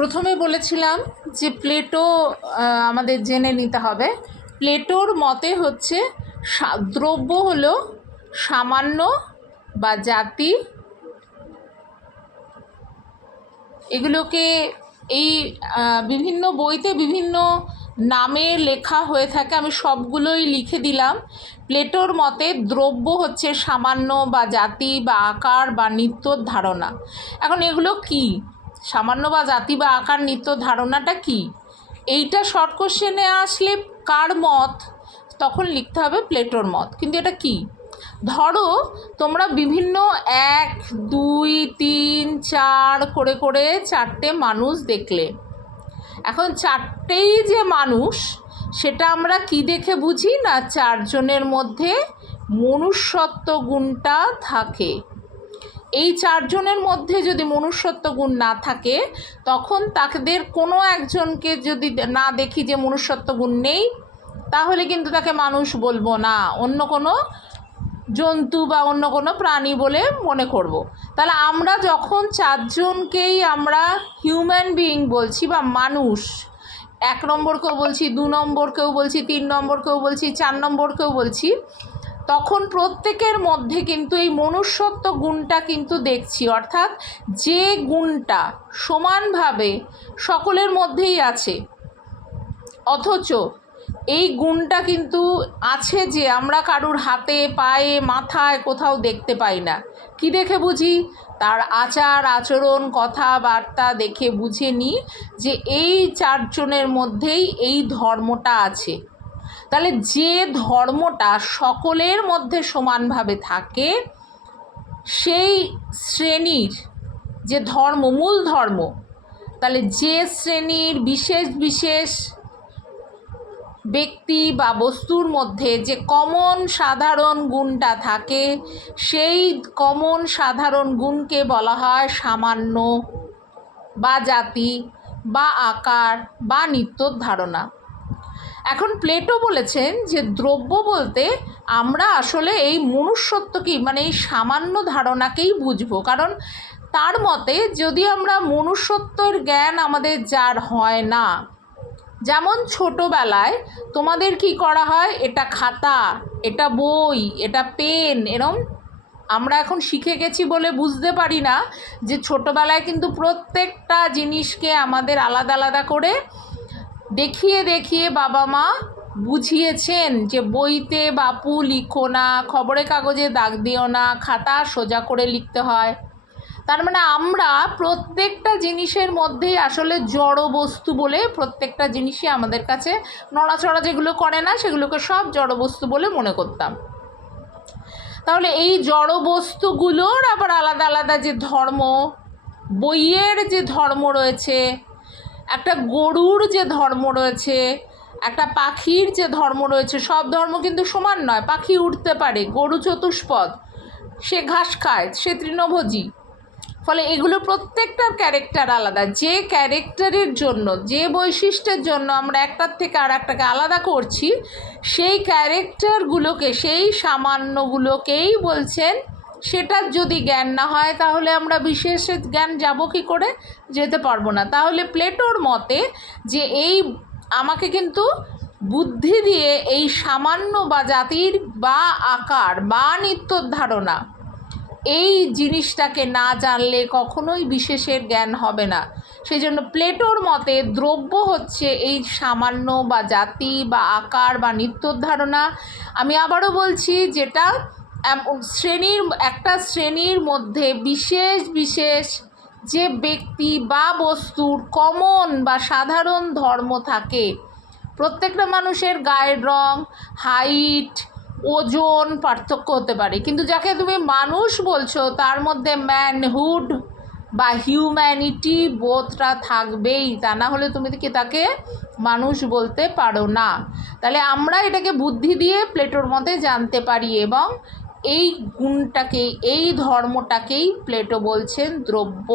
প্রথমে বলেছিলাম যে প্লেটো আমাদের জেনে নিতে হবে। প্লেটোর মতে হচ্ছে দ্রব্য হলো সামান্য বা জাতি, এগুলোকে এই বিভিন্ন বইতে বিভিন্ন নামে লেখা হয়ে থাকে, আমি সবগুলোই লিখে দিলাম। প্লেটোর মতে দ্রব্য হচ্ছে সামান্য বা জাতি বা আকার বা নিত্যর ধারণা। এখন এগুলো কি? সামান্য বা জাতি বা আকার নিত্যর ধারণাটা কি? এইটা শর্ট কোশ্চেনে আসলে কার মত, তখন লিখতে হবে প্লেটোর মত। কিন্তু এটা কি? ধরো তোমরা বিভিন্ন 1, 2, 3, 4 করে করে 4টে মানুষ দেখলে। এখন 4টেই যে মানুষ, সেটা আমরা কি দেখে বুঝি? না, 4 জনের মধ্যে মনুষ্যত্ব গুণটা থাকে। এই 4 জনের মধ্যে যদি মনুষ্যত্ব গুণ না থাকে, তখন তাদের কোনো একজনকে যদি না দেখি যে মনুষ্যত্ব গুণ নেই, তাহলে কিন্তু তাকে মানুষ বলবো না, অন্য কোনো জন্তু বা অন্য কোনো প্রাণী বলে মনে করব। তাহলে আমরা যখন 4 জনকেই আমরা হিউম্যান বিইং বলছি বা মানুষ, 1 নম্বরকেও বলছি, 2 নম্বরকেও বলছি, 3 নম্বরকেও বলছি, 4 নম্বরকেও বলছি, তখন প্রত্যেকের মধ্যে কিন্তু এই মনুষ্যত্ব গুণটা কিন্তু দেখছি। অর্থাৎ যে গুণটা সমানভাবে সকলের মধ্যেই আছে, অথচ এই গুণটা কিন্তু আছে যে আমরা কারুর হাতে, পায়ে, মাথায় কোথাও দেখতে পাই না। কি দেখে বুঝি? তার আচার আচরণ, কথাবার্তা দেখে বুঝে নিই যে এই 4 জনের মধ্যেই এই ধর্মটা আছে। তাহলে যে ধর্মটা সকলের মধ্যে সমানভাবে থাকে, সেই শ্রেণীর যে ধর্ম, মূল ধর্ম, তাহলে যে শ্রেণীর বিশেষ বিশেষ ব্যক্তি বা বস্তুর মধ্যে যে কমন সাধারণ গুণটা থাকে, সেই কমন সাধারণ গুণকে বলা হয় সামান্য বা জাতি বা আকার বা নিত্যর ধারণা। এখন প্লেটো বলেছেন যে দ্রব্য বলতে আমরা আসলে এই মনুষ্যত্বকেই, মানে এই সামান্য ধারণাকেই বুঝবো। কারণ তার মতে যদি আমরা মনুষ্যত্বের জ্ঞান আমাদের যার হয় না, যেমন ছোটোবেলায় তোমাদের কি করা হয়, এটা খাতা, এটা বই, এটা পেন, এরম আমরা এখন শিখে গেছি বলে বুঝতে পারি না যে ছোটোবেলায় কিন্তু প্রত্যেকটা জিনিসকে আমাদের আলাদা আলাদা করে দেখিয়ে দেখিয়ে বাবা মা বুঝিয়েছেন যে বইতে বাপু লিখো না, খবরের কাগজে দাগ দিও না, খাতা সোজা করে লিখতে হয়। তার মানে আমরা প্রত্যেকটা জিনিসের মধ্যেই আসলে জড় বস্তু বলে, প্রত্যেকটা জিনিসই আমাদের কাছে নড়াচড়া যেগুলো করে না, সেগুলোকে সব জড় বস্তু বলে মনে করতাম। তাহলে এই জড় বস্তুগুলোর আবার আলাদা আলাদা যে ধর্ম, বইয়ের যে ধর্ম রয়েছে, একটা গরুর যে ধর্ম রয়েছে, একটা পাখির যে ধর্ম রয়েছে, সব ধর্ম কিন্তু সমান নয়। পাখি উড়তে পারে, গরু চতুষ্পদ, সে ঘাস খায়, সে তৃণভোজী। ফলে এগুলো প্রত্যেকটার ক্যারেক্টার আলাদা। যে ক্যারেক্টারের জন্য, যে বৈশিষ্ট্যের জন্য আমরা একটার থেকে আর একটাকে আলাদা করছি, সেই ক্যারেক্টারগুলোকে, সেই সামান্যগুলোকেই বলছেন সেটার যদি জ্ঞান না হয়, তাহলে আমরা বিশেষ জ্ঞান যাব কি করে? যেতে পারবো না। তাহলে প্লেটোর মতে যে এই আমাকে কিন্তু বুদ্ধি দিয়ে এই সামান্য বা জাতির বা আকার বা নিত্যর ধারণা, এই জিনিসটাকে না জানলে কখনোই বিশেষের জ্ঞান হবে না। সেই জন্য প্লেটোর মতে দ্রব্য হচ্ছে এই সামান্য বা জাতি বা আকার বা নিত্যর ধারণা। আমি আবারও বলছি, যেটা একটা শ্রেণীর মধ্যে বিশেষ বিশেষ যে ব্যক্তি বা বস্তুর কমন বা সাধারণ ধর্ম থাকে। প্রত্যেকটা মানুষের গায়ের রং, হাইট, ওজন পার্থক্য হতে পারে, কিন্তু যাকে তুমি মানুষ বলছো তার মধ্যে ম্যানহুড বা হিউম্যানিটি বোধটা থাকবেই, তা না হলে তুমি কি তাকে মানুষ বলতে পারো না। তাহলে আমরা এটাকে বুদ্ধি দিয়ে প্লেটোর মতে জানতে পারি, এবং এই গুণটাকেই, এই ধর্মটাকেই প্লেটো বলছেন দ্রব্য।